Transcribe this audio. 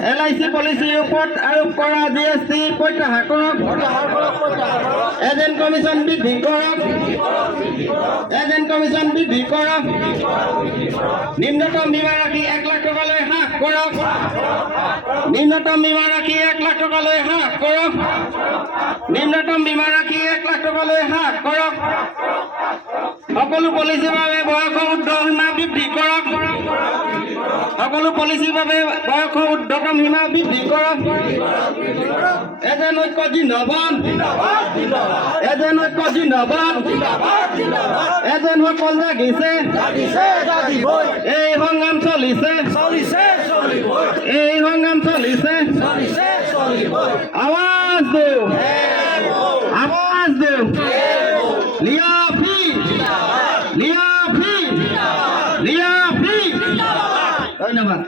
LIC পলিচিৰ ওপৰত আৰোপ কৰা GST প্ৰত্যাহাৰ কৰক। এজেণ্ট কমিশ্যন বৃদ্ধি কৰক। এজেণ্ট কমিশ্যন বৃদ্ধি কৰক। নিম্নতম বীমা ৰাশি 1 লাখ টকালৈ হ্ৰাস কৰক। নিম্নতম বীমা ৰাশি 1 লাখ টকালৈ হ্ৰাস কৰক। নিম্নতম বীমা ৰাশি 1 লাখ টকালৈ হ্ৰাস কৰক। সকলো পলিচিৰ বাবে বয়সৰ ঊৰ্ধ্ব সীমা বৃদ্ধি কৰক। সকলো পলিচিৰ বাবে বয়সৰ ঊৰ্ধ্বতম সীমা বৃদ্ধি কৰক। এজেণ্ট ঐক্য জিন্দাবাদ। এজেণ্ট ঐক্য জিন্দাবাদ। এজেণ্ট সকল জাগিছে। এই সংগ্ৰাম চলিছে। এই সংগ্ৰাম চলিছে। আৱাজ দিওঁ। আৱাজ দিওঁ। লিয়া ফি। লিয়া ফি। লিয়া ফি। ধন্যবাদ।